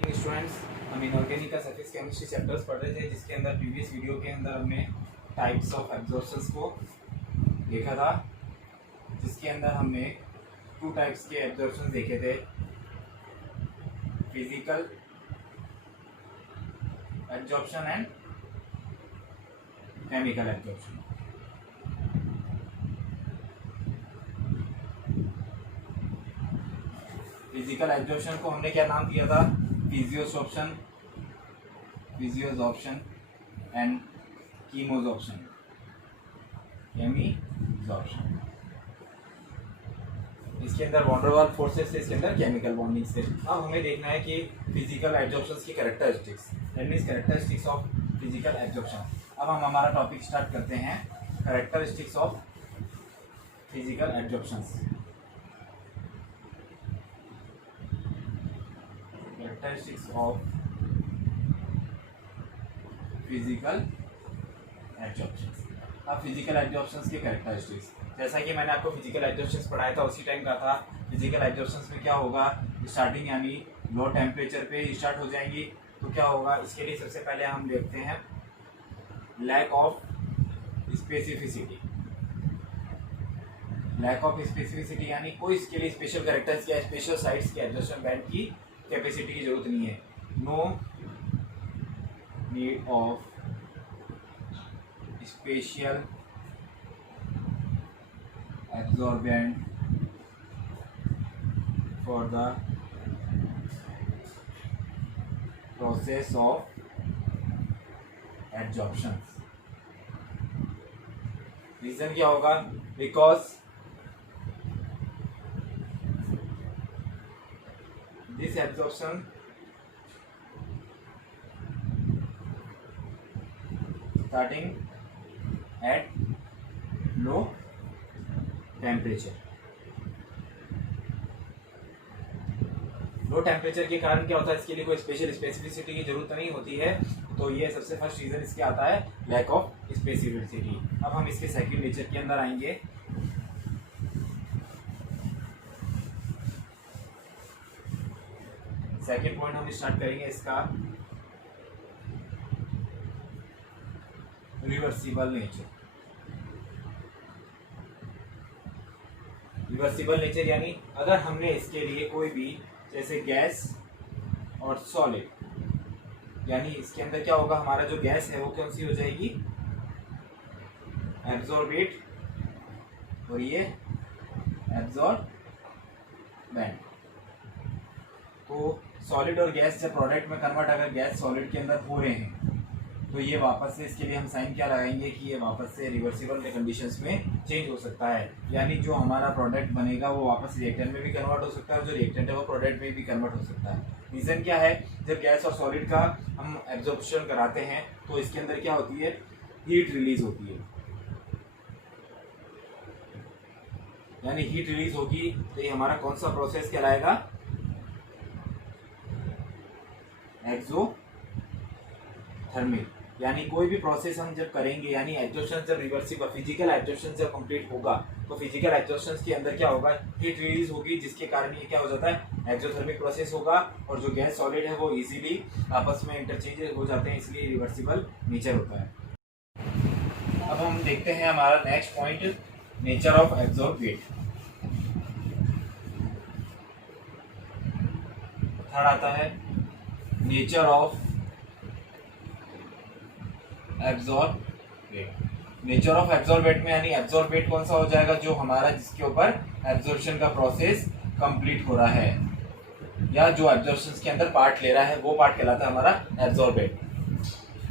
Students, हम inorganic का surface chemistry chapters पढ़ रहे थे, जिसके अंदर प्रीवियस वीडियो के अंदर हमने टाइप्स ऑफ एब्जॉर्प्शंस को देखा था, जिसके अंदर हमने टू टाइप्स के एब्जॉर्प्शंस देखे थे, physical absorption and chemical absorption. Physical absorption को हमने क्या नाम दिया था? फिजियोसॉर्प्शन, फिजियोसॉर्प्शन एंड कीमोसॉर्प्शन, केमिसॉर्प्शन। इसके अंदर वॉन्डरवाल फोर्सेस से, इसके अंदर केमिकल बॉन्डिंग से। अब हमें देखना है कि फिजिकल एब्जॉर्प्शंस की characteristics, that means characteristics of physical absorption. अब हम हमारा टॉपिक स्टार्ट करते हैं, characteristics of physical absorptions. Characteristics of physical absorptions. अब फिजिकल एब्जॉर्प्शंस के कैरेक्टरिस्टिक्स, जैसा कि मैंने आपको फिजिकल एब्जॉर्प्शंस पढ़ाया था उसी टाइम का था। फिजिकल एब्जॉर्प्शंस में क्या होगा, स्टार्टिंग यानी लो टेम्परेचर पे स्टार्ट हो जाएंगी। तो क्या होगा, इसके लिए सबसे पहले हम देखते हैं lack of specificity. Lack of specificity यानी कोई इसके लिए स्पेशल कैरेक्टर्स या स्पेशल साइट्स के एब्जॉर्प्शन बैंड की कैपेसिटी की जरूरत नहीं है। No need of special absorbent for the process of adsorption। Reason क्या होगा? Because this absorption starting at low temperature. Low temperature के कारण क्या होता है, इसके लिए कोई स्पेशल स्पेसिफिसिटी की जरूरत नहीं होती है। तो ये सबसे फर्स्ट रीजन इसके आता है, लैक ऑफ स्पेसिफिसिटी। अब हम इसके सेकंड नेचर के अंदर आएंगे। सेकंड पॉइंट हम स्टार्ट करेंगे इसका रिवर्सिबल नेचर। रिवर्सिबल नेचर यानी अगर हमने इसके लिए कोई भी, जैसे गैस और सॉलिड, यानी इसके अंदर क्या होगा, हमारा जो गैस है वो कौन सी हो जाएगी, एब्जॉर्बेट, और ये एब्जॉर्बेंट। तो सॉलिड और गैस जब प्रोडक्ट में कन्वर्ट अगर गैस सॉलिड के अंदर हो रहे हैं, तो ये वापस से, इसके लिए हम साइन क्या लगाएंगे कि ये वापस से रिवर्सिबल कंडीशंस में चेंज हो सकता है। यानी जो हमारा प्रोडक्ट बनेगा वो वापस रिएक्टेंट में भी कन्वर्ट हो सकता है, और जो रिएक्टेंट है वो प्रोडक्ट में भी कन्वर्ट हो सकता है। रीजन क्या है, जब गैस और सॉलिड का हम एब्जॉर्प्शन कराते हैं तो इसके अंदर क्या होती है, हीट रिलीज होती है। यानी हीट रिलीज होगी तो ये हमारा कौन सा प्रोसेस कहलाएगा, एक्सोथर्मिक। यानी कोई भी प्रोसेस हम जब करेंगे, यानी एब्जॉर्प्शन जब रिवर्सिबल फिजिकल एब्जॉर्प्शन जब कंप्लीट होगा, तो फिजिकल एब्जॉर्प्शन के अंदर क्या होगा, हीट रिलीज होगी, जिसके कारण ये क्या हो जाता है, एक्सोथर्मिक प्रोसेस होगा, और जो गैस सॉलिड है वो इजीली आपस में इंटरचेंज हो जाते हैं, इसलिए रिवर्सिबल नेचर होता है। अब हम देखते हैं हमारा next point, nature of absorbent. Third आता है nature of absorbent. Nature of absorbent में यानी एब्जॉर्बेट कौन सा हो जाएगा, जो हमारा जिसके ऊपर एब्जॉर्प्शन का प्रोसेस कंप्लीट हो रहा है, या जो एब्जॉर्प्शन के अंदर पार्ट ले रहा है वो पार्ट कहलाता है हमारा एब्जॉर्बेट।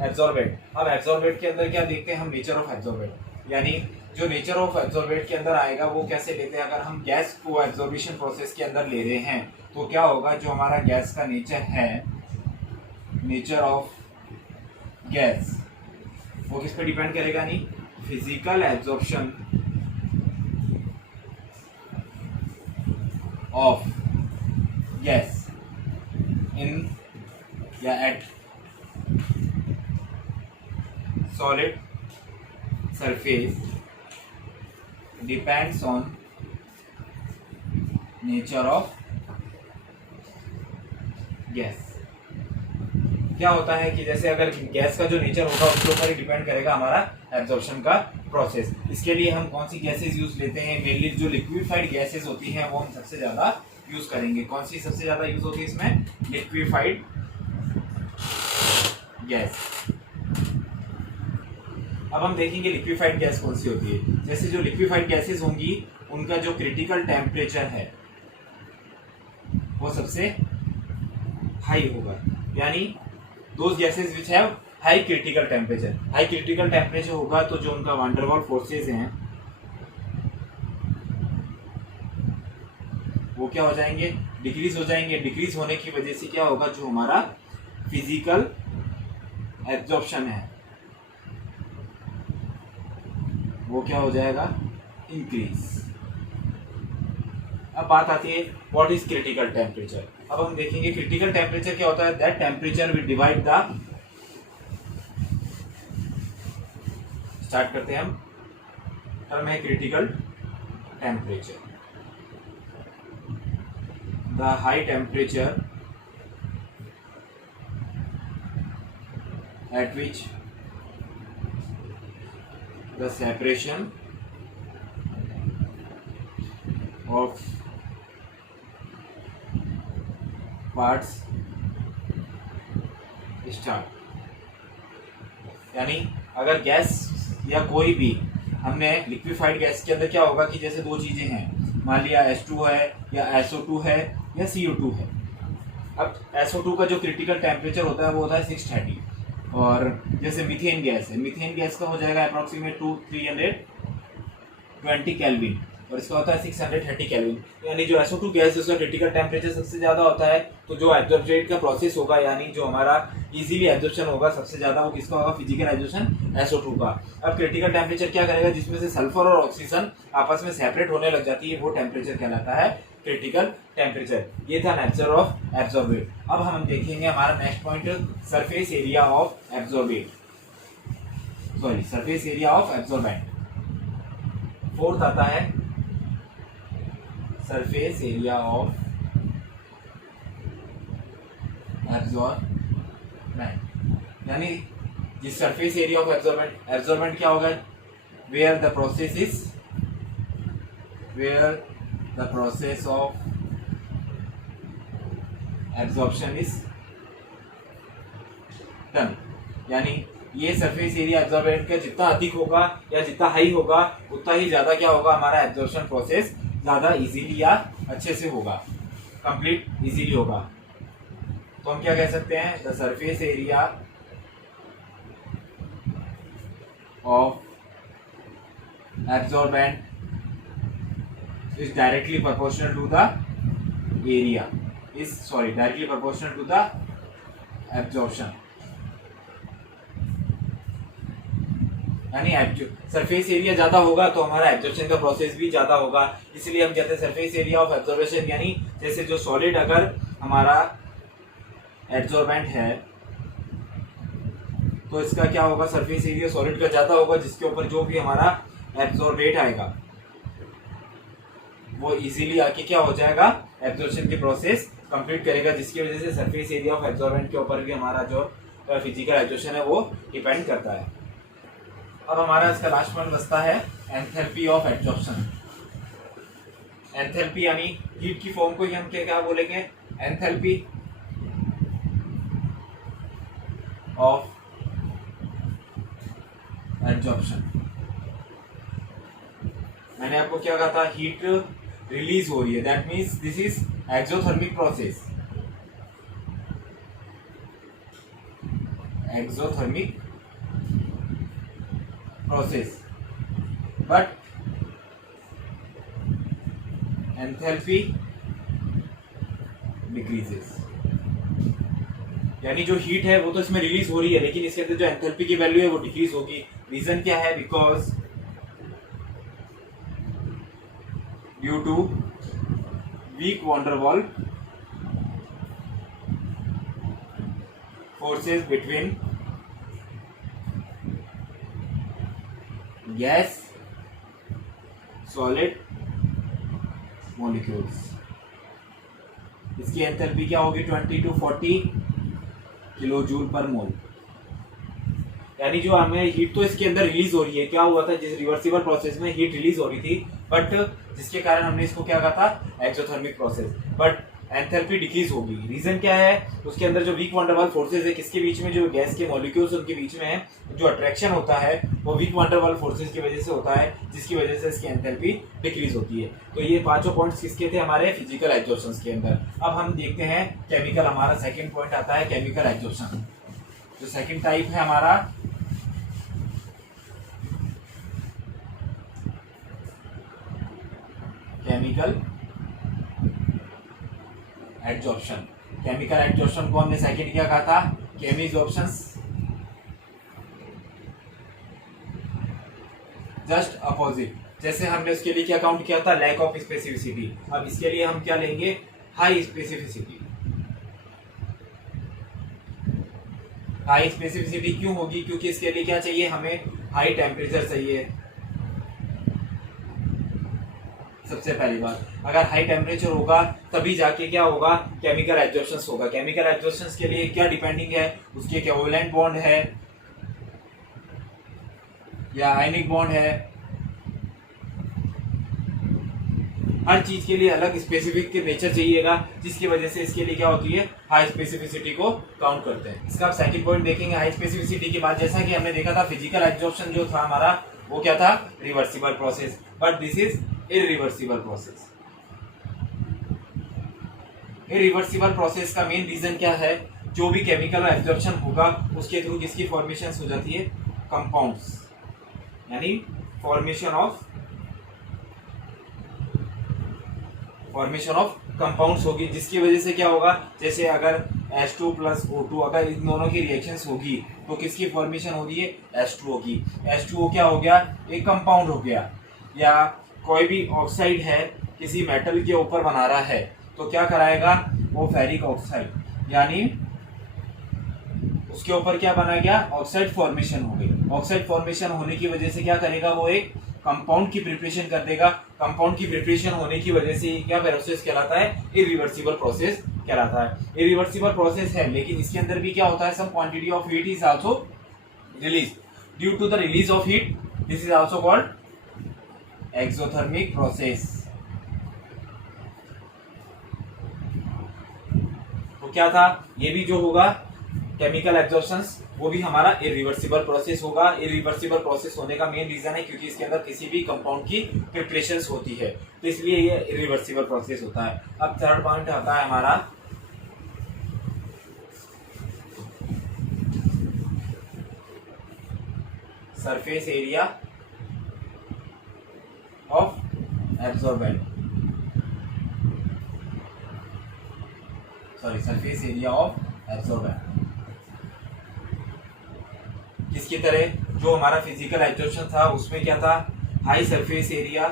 एब्जॉर्बेट। अब एब्जॉर्बेट के अंदर क्या देखते हैं हम, नेचर ऑफ एब्जॉर्बेट। यानी जो नेचर ऑफ एब्जॉर्बेट के अंदर आएगा वो कैसे लेते हैं, अगर हम गैस को एब्जॉर्बिशन प्रोसेस के अंदर ले रहे हैं तो क्या होगा, जो हमारा गैस का नेचर है, नेचर ऑफ गैस, वो किस पे डिपेंड करेगा, नहीं, physical absorption of gas in या at solid surface depends on nature of gas. क्या होता है कि जैसे अगर गैस का जो नेचर होगा उसके ऊपर ही डिपेंड करेगा हमारा एब्जॉर्प्शन का प्रोसेस। इसके लिए हम कौन सी गैसेज यूज लेते हैं, मेनली जो लिक्विफाइड गैसेज होती हैं वो हम सबसे ज्यादा यूज करेंगे। कौन सी सबसे ज्यादा यूज होती है इसमें, लिक्विफाइड गैस। अब हम देखेंगे लिक्विफाइड गैस कौन सी होती है। जैसे जो लिक्विफाइड गैसेज होंगी उनका जो क्रिटिकल टेम्परेचर है वो सबसे हाई होगा, यानी those gases which have high critical temperature. High critical temperature होगा तो जो उनका वान डेर वाल्स फोर्सेज हैं वो क्या हो जाएंगे, डिक्रीज हो जाएंगे। डिक्रीज होने की वजह से क्या होगा, जो हमारा फिजिकल एब्जॉर्प्शन है वो क्या हो जाएगा, इंक्रीज। अब बात आती है व्हाट इज क्रिटिकल टेम्परेचर। अब हम देखेंगे क्रिटिकल टेम्परेचर क्या होता है, that temperature will divide the, start करते हैं हम, टर्म है critical temperature. The high temperature at which the separation of parts start. यानी अगर गैस या कोई भी, हमने लिक्विफाइड गैस के अंदर क्या होगा कि जैसे दो चीजें हैं, मान लिया H2 है या SO2 है या CO2 है। अब SO2 का जो क्रिटिकल टेम्परेचर होता है वो होता है 630, और जैसे मीथेन गैस है, मीथेन गैस का हो जाएगा अप्रोक्सीमेट 320 केल्विन, और इसका होता है 630 केल्विन। यानी जो SO2 गैस है उसका क्रिटिकल टेम्परेचर सबसे ज्यादा होता है, तो जो एब्जॉर्प्शन का प्रोसेस होगा, यानी जो हमारा इजीली एब्जॉर्प्शन होगा सबसे ज्यादा, वो किसका होगा, फिजिकल एब्जॉर्प्शन SO2 का। अब क्रिटिकल टेम्परेचर क्या करेगा, जिसमें से सल्फर और ऑक्सीजन आपस में सेपरेट होने लग जाती है, वो टेम्परेचर कहलाता है क्रिटिकल टेम्परेचर। ये था नेचर ऑफ एब्जॉर्बेट। अब हम देखेंगे हमारा next point, surface area of absorbate, sorry surface area of absorbent. Fourth आता है सरफेस एरिया ऑफ एब्जॉर्बेंट, यानी जिस surface area of absorbent, absorbent क्या होगा, where the process of absorption is done. यानी ये सरफेस एरिया एब्जॉर्बेंट का जितना अधिक होगा या जितना हाई होगा उतना ही ज्यादा क्या होगा, हमारा एब्जॉर्प्शन प्रोसेस ज्यादा इजीली या अच्छे से होगा, कंप्लीट इजीली होगा। तो हम क्या कह सकते हैं, the surface area of absorbent is directly proportional to the area, directly proportional to the absorption। यानी सरफेस एरिया ज्यादा होगा तो हमारा एब्जॉर्प्शन का प्रोसेस भी ज्यादा होगा, इसलिए हम कहते हैं सरफेस एरिया ऑफ एब्जॉर्प्शन। यानी जैसे जो सॉलिड अगर हमारा एब्जॉर्बेंट है तो इसका क्या होगा, सरफेस एरिया सॉलिड का ज्यादा होगा, जिसके ऊपर जो भी हमारा एब्जॉर्बेट आएगा वो इजीली आके क्या हो जाएगा, एब्जॉर्प्शन की प्रोसेस कंप्लीट करेगा, जिसकी वजह से सरफेस एरिया ऑफ एब्जॉर्बेंट के ऊपर भी हमारा जो फिजिकल एब्जॉर्प्शन है वो डिपेंड करता है। अब हमारा इसका लास्ट पॉइंट बचता है एंथैल्पी ऑफ एब्जॉर्प्शन। एंथैल्पी यानी हीट की फॉर्म को ही हम क्या बोलेंगे, एंथैल्पी ऑफ एब्जॉर्प्शन। मैंने आपको क्या कहा था, हीट रिलीज हो रही है, that means this is exothermic process. Exothermic process, but enthalpy decreases. यानी जो हीट है वो तो इसमें रिलीज हो रही है, लेकिन इसके अंदर जो एंथैल्पी की वैल्यू है वो डिक्रीज होगी। रीजन क्या है, because due to weak van der Waals forces between gas solid molecules। इसकी एंथैल्पी क्या होगी, 20 to 40 किलो जूल पर मोल। यानी जो हमें हीट तो इसके अंदर रिलीज हो रही है, क्या हुआ था जिस रिवर्सिबल प्रोसेस में हीट रिलीज हो रही थी, बट जिसके कारण हमने इसको क्या कहा था exothermic process, but enthalpy decrease होगी। रीजन क्या है, उसके अंदर जो वीक वंडरवाल फोर्सेज है, किसके बीच में, जो गैस के मॉलिक्यूल्स उनके बीच में है, जो अट्रैक्शन होता है वो वीक वंडरवाल फोर्सेज की वजह से होता है, जिसकी वजह से इसकी एंथैल्पी डिक्रीज होती है। तो ये पांचों पॉइंट्स किसके थे हमारे फिजिकल एब्जॉर्प्शन के अंदर। अब हम देखते हैं केमिकल, हमारा सेकेंड पॉइंट आता है केमिकल एब्जॉर्प्शन। जो सेकेंड टाइप है हमारा केमिकल एडजॉर्प्शन। केमिकल एडजॉर्प्शन को हमने सेकंड क्या कहा था, केमिजॉर्प्शन। जस्ट अपोजिट, जैसे हमने उसके लिए क्या काउंट किया था, लैक ऑफ स्पेसिफिसिटी। अब इसके लिए हम क्या लेंगे, हाई स्पेसिफिसिटी। हाई स्पेसिफिसिटी क्यों होगी, क्योंकि इसके लिए क्या चाहिए, हमें हाई टेम्परेचर चाहिए। सबसे पहली बात, अगर हाई टेम्परेचर होगा तभी जाके क्या होगा, केमिकल एब्जॉर्प्शन होगा। केमिकल एब्जॉर्प्शन के लिए क्या डिपेंडिंग है, उसके कोवेलेंट बॉन्ड है या आयनिक बॉन्ड है। हर चीज के लिए अलग स्पेसिफिक नेचर चाहिएगा, जिसकी वजह से इसके लिए क्या होती है, हाई स्पेसिफिसिटी को काउंट करते हैं। इसका आप सेकंड पॉइंट देखेंगे हाई स्पेसिफिसिटी के बाद। जैसा कि हमने देखा था फिजिकल एब्जॉर्प्शन जो था हमारा, वो क्या था, reversible process, but this is irreversible process. Irreversible process का मेन रीजन क्या है, जो भी केमिकल एब्जॉर्प्शन होगा उसके थ्रू किसकी फॉर्मेशन हो जाती है, कंपाउंड्स, यानी फॉर्मेशन ऑफ कंपाउंड्स होगी, जिसकी वजह से क्या होगा, जैसे अगर H2 प्लस O2 अगर इन दोनों की रिएक्शंस होगी तो किसकी फॉर्मेशन हो रही है, H2 होगी। H2O क्या हो गया, एक कंपाउंड हो गया। या कोई भी ऑक्साइड है किसी मेटल के ऊपर बना रहा है तो क्या कराएगा, वो फेरिक ऑक्साइड, यानी उसके ऊपर क्या बना गया, ऑक्साइड फॉर्मेशन हो गई। ऑक्साइड फॉर्मेशन होने की वजह से क्या करेगा, वो एक कंपाउंड की प्रिपरेशन कर देगा। कंपाउंड की प्रिपरेशन होने की वजह से क्या प्रोसेस कहलाता है, इरिवर्सिबल प्रोसेस कहलाता है। इरिवर्सिबल प्रोसेस है, लेकिन इसके अंदर भी क्या होता है, some quantity of heat is also release. Due to the release of heat this is also called exothermic process. तो क्या था, ये भी जो होगा केमिकल एब्जॉर्प्शन, वो भी हमारा इरिवर्सिबल प्रोसेस होगा। इरिवर्सिबल प्रोसेस होने का मेन रीजन है क्योंकि इसके अंदर किसी भी कंपाउंड की प्रिपरेशंस होती है, तो इसलिए ये इरिवर्सिबल प्रोसेस होता है। अब थर्ड पॉइंट आता है हमारा surface area of absorbent, surface area of absorbent. किसकी तरह, जो हमारा फिजिकल एब्जॉर्प्शन था उसमें क्या था, हाई सरफेस एरिया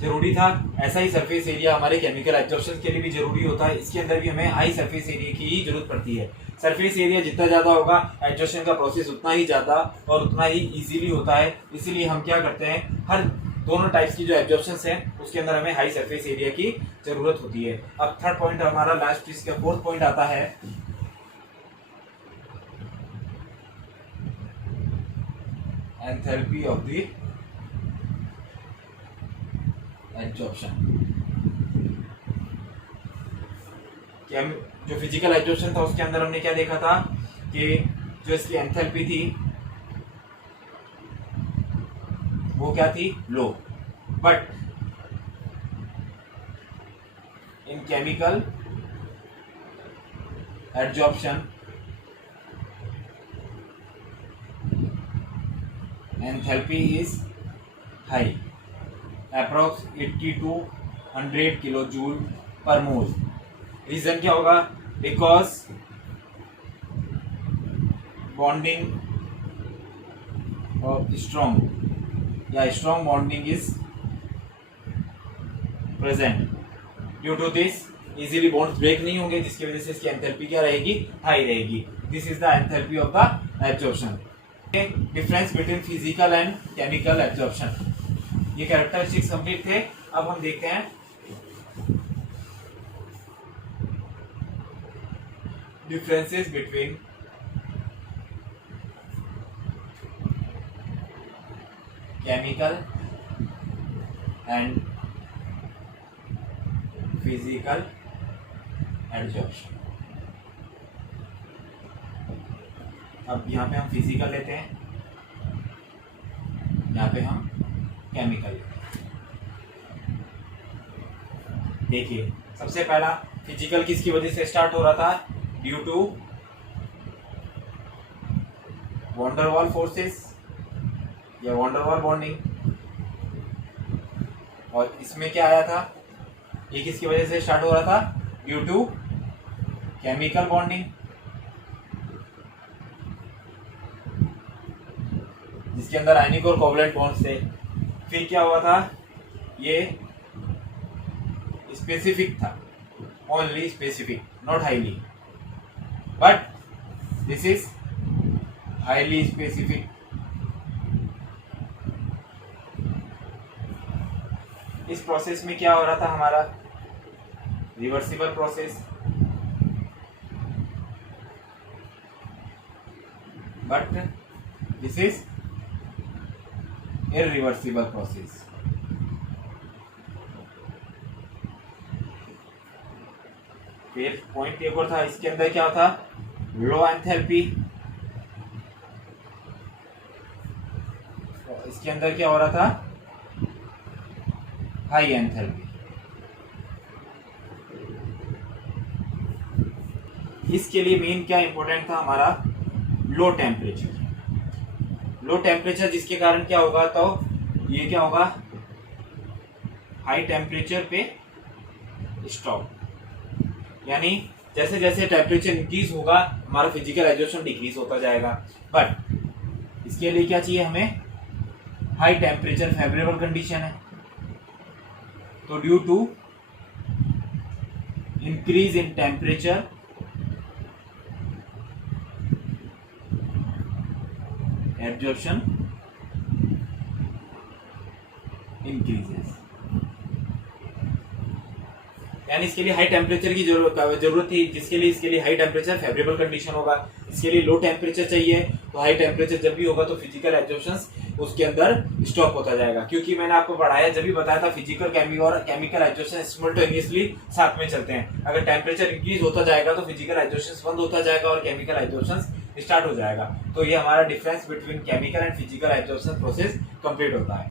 जरूरी था, ऐसा ही सरफेस एरिया हमारे केमिकल एब्जॉर्प्शन के लिए भी जरूरी होता है। इसके अंदर भी हमें हाई सरफेस एरिया की ही जरूरत पड़ती है। सरफेस एरिया जितना ज्यादा होगा एब्जॉर्प्शन का प्रोसेस उतना ही ज्यादा और उतना ही इजीली होता है। इसीलिए हम क्या करते हैं, हर दोनों टाइप्स की जो एब्जॉर्प्शंस हैं उसके अंदर हमें हाई सरफेस एरिया की जरूरत होती है। अब थर्ड पॉइंट हमारा लास्ट, इसका फोर्थ पॉइंट आता है एंथैल्पी ऑफ द एब्जॉर्प्शन। जो फिजिकल एब्जॉर्प्शन था उसके अंदर हमने क्या देखा था कि जो इसकी एंथैल्पी थी वो क्या थी, low, but in chemical absorption enthalpy is high, approx 80 to 100 kilo joule per mole. Reason क्या होगा, बिकॉज बॉन्डिंग ऑफ स्ट्रॉन्ग या strong bonding is present. Due to this easily bonds break नहीं होंगे, जिसकी वजह से इसकी एंथैल्पी क्या रहेगी, हाई रहेगी। This is the enthalpy of the absorption. Difference between physical and chemical absorption, ये कैरेक्टरिस्टिक्स कंप्लीट थे। अब हम देखते हैं differences between chemical and physical adsorption। अब यहाँ पे हम फिजिकल लेते हैं, यहाँ पे हम केमिकल लेते हैं। देखिए सबसे पहला फिजिकल किसकी वजह से स्टार्ट हो रहा था? ड्यू टू वॉन डर वाल फोर्सेस या वॉन डर वाल बॉन्डिंग। और इसमें क्या आया था? ये किसकी वजह से स्टार्ट हो रहा था? ड्यू टू केमिकल बॉन्डिंग, जिसके अंदर आयनिक और कोवलेंट बॉन्ड्स थे। फिर क्या हुआ था? ये स्पेसिफिक था, only specific, not highly, but this is highly specific. इस प्रोसेस में क्या हो रहा था हमारा? Reversible process, but this is irreversible process. फिर पॉइंट एक और था, इसके अंदर क्या था? लो एंथैल्पी। इसके अंदर क्या हो रहा था? High enthalpy. इसके लिए मेन क्या इंपॉर्टेंट था हमारा? Low temperature. लो टेम्परेचर जिसके कारण क्या होगा? तो ये क्या होगा? हाई टेम्परेचर पे स्टॉप। यानी जैसे जैसे टेम्परेचर इंक्रीज होगा हमारा फिजिकल एडजॉर्प्शन डिक्रीज होता जाएगा। बट इसके लिए क्या चाहिए हमें? हाई टेम्परेचर फेवरेबल कंडीशन है, तो due to increase in temperature absorption increases. यानी इसके लिए हाई टेम्परेचर की जरूरत थी, जिसके लिए इसके लिए हाई टेम्परेचर फेवरेबल कंडीशन होगा। इसके लिए लो टेम्परेचर चाहिए, तो हाई टेम्परेचर जब भी होगा तो फिजिकल एब्जॉर्प्शन उसके अंदर स्टॉप होता जाएगा। क्योंकि मैंने आपको पढ़ाया, जब भी बताया था फिजिकल और केमिकल एब्जॉर्प्शन सिमुल्टेनियसली साथ में चलते हैं। अगर टेम्परेचर इंक्रीज होता जाएगा तो फिजिकल एब्जॉर्प्शन बंद होता जाएगा और केमिकल एब्जॉर्प्शन स्टार्ट हो जाएगा। तो ये हमारा difference between chemical and physical absorption process complete होता है।